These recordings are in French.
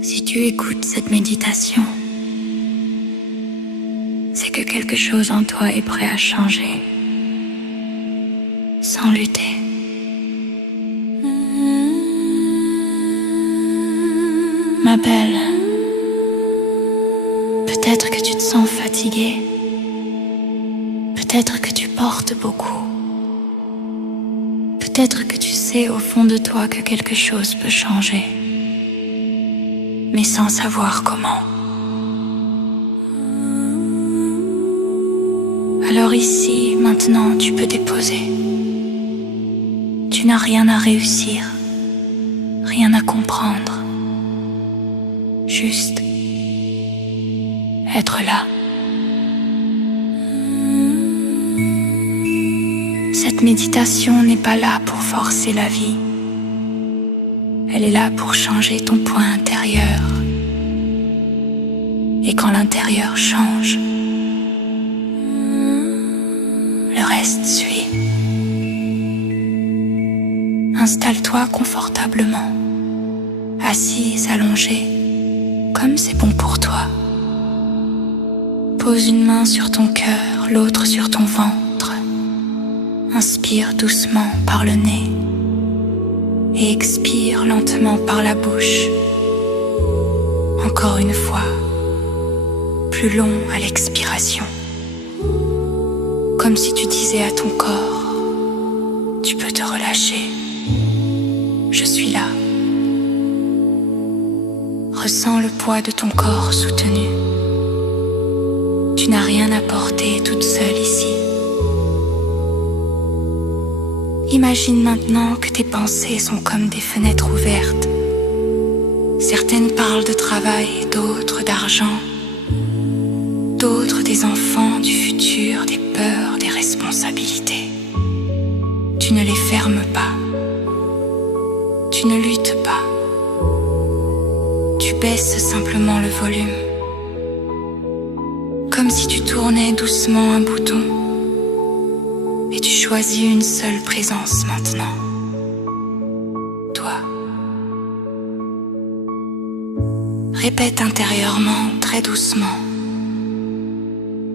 Si tu écoutes cette méditation, c'est que quelque chose en toi est prêt à changer, sans lutter. Ma belle, peut-être que tu te sens fatiguée, peut-être que tu portes beaucoup, peut-être que tu sais au fond de toi que quelque chose peut changer, mais sans savoir comment. Alors ici, maintenant, tu peux déposer. Tu n'as rien à réussir, rien à comprendre. Juste être là. Cette méditation n'est pas là pour forcer la vie. Elle est là pour changer ton point intérieur. Et quand l'intérieur change, le reste suit. Installe-toi confortablement, assise, allongée, comme c'est bon pour toi. Pose une main sur ton cœur, l'autre sur ton ventre. Inspire doucement par le nez et expire lentement par la bouche. Encore une fois, plus long à l'expiration. Comme si tu disais à ton corps, tu peux te relâcher. Je suis là. Ressens le poids de ton corps soutenu. Tu n'as rien à porter toute seule ici. Imagine maintenant que tes pensées sont comme des fenêtres ouvertes. Certaines parlent de travail, d'autres d'argent, d'autres des enfants, du futur, des peurs, des responsabilités. Tu ne les fermes pas. Tu ne luttes pas. Tu baisses simplement le volume. Comme si tu tournais doucement un bouton. Et tu choisis une seule présence maintenant. Toi. Répète intérieurement, très doucement.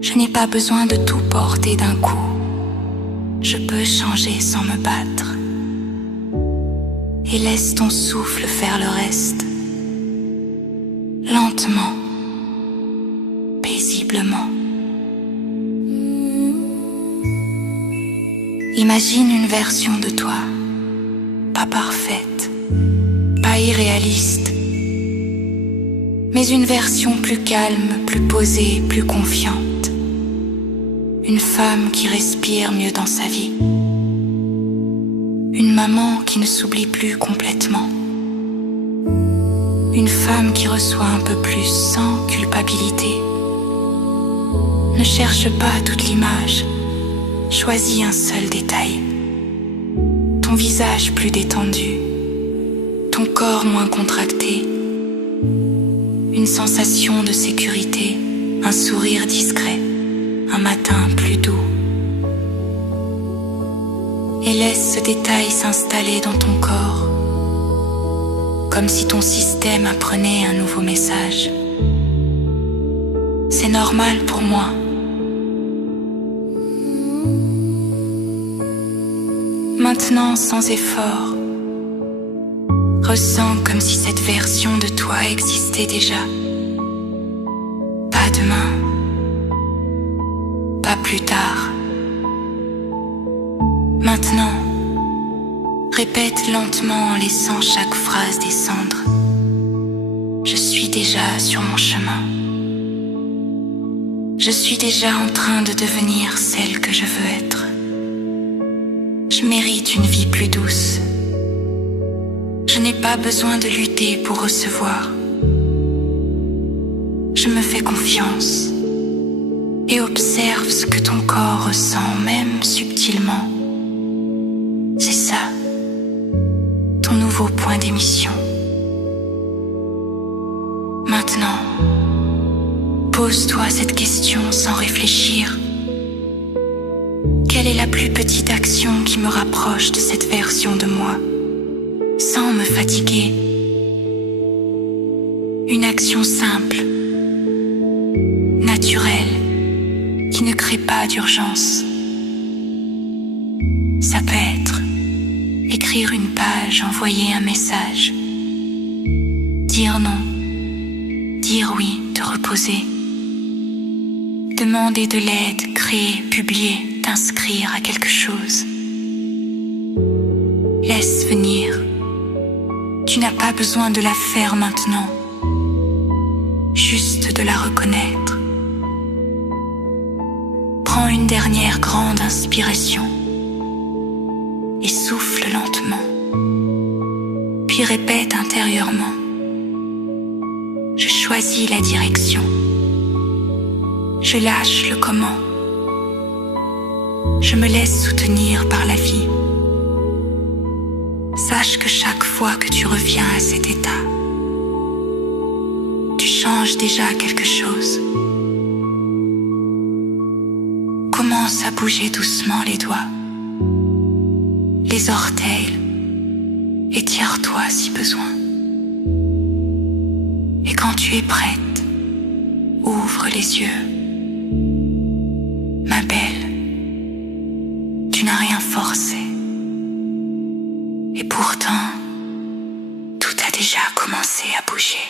Je n'ai pas besoin de tout porter d'un coup. Je peux changer sans me battre. Et laisse ton souffle faire le reste. Lentement, paisiblement. Imagine une version de toi, pas parfaite, pas irréaliste, mais une version plus calme, plus posée, plus confiante. Une femme qui respire mieux dans sa vie. Une maman qui ne s'oublie plus complètement. Une femme qui reçoit un peu plus sans culpabilité. Ne cherche pas toute l'image. Choisis un seul détail. Ton visage plus détendu. Ton corps moins contracté. Une sensation de sécurité. Un sourire discret. Un matin plus doux. Et laisse ce détail s'installer dans ton corps. Comme si ton système apprenait un nouveau message. C'est normal pour moi. Maintenant, sans effort, ressens comme si cette version de toi existait déjà. Pas demain, pas plus tard. Maintenant, répète lentement en laissant chaque phrase descendre. Je suis déjà sur mon chemin. Je suis déjà en train de devenir celle que je veux être. Je mérite une vie plus douce. Je n'ai pas besoin de lutter pour recevoir. Je me fais confiance et observe ce que ton corps ressent, même subtilement. C'est ça, ton nouveau point d'émission. Maintenant, pose-toi cette question sans réfléchir. Quelle est la plus petite action qui me rapproche de cette version de moi, sans me fatiguer? Une action simple, naturelle, qui ne crée pas d'urgence. Ça peut être écrire une page, envoyer un message, dire non, dire oui, te reposer, demander de l'aide, créer, publier, t'inscrire à quelque chose. Laisse venir. Tu n'as pas besoin de la faire maintenant, juste de la reconnaître. Prends une dernière grande inspiration et souffle lentement, puis répète intérieurement: je choisis la direction, je lâche le comment, je me laisse soutenir par la vie. Sache que chaque fois que tu reviens à cet état, tu changes déjà quelque chose. Commence à bouger doucement les doigts, les orteils, étire-toi si besoin. Et quand tu es prête, ouvre les yeux. Ma belle, tu n'as rien forcé. Et pourtant, tout a déjà commencé à bouger.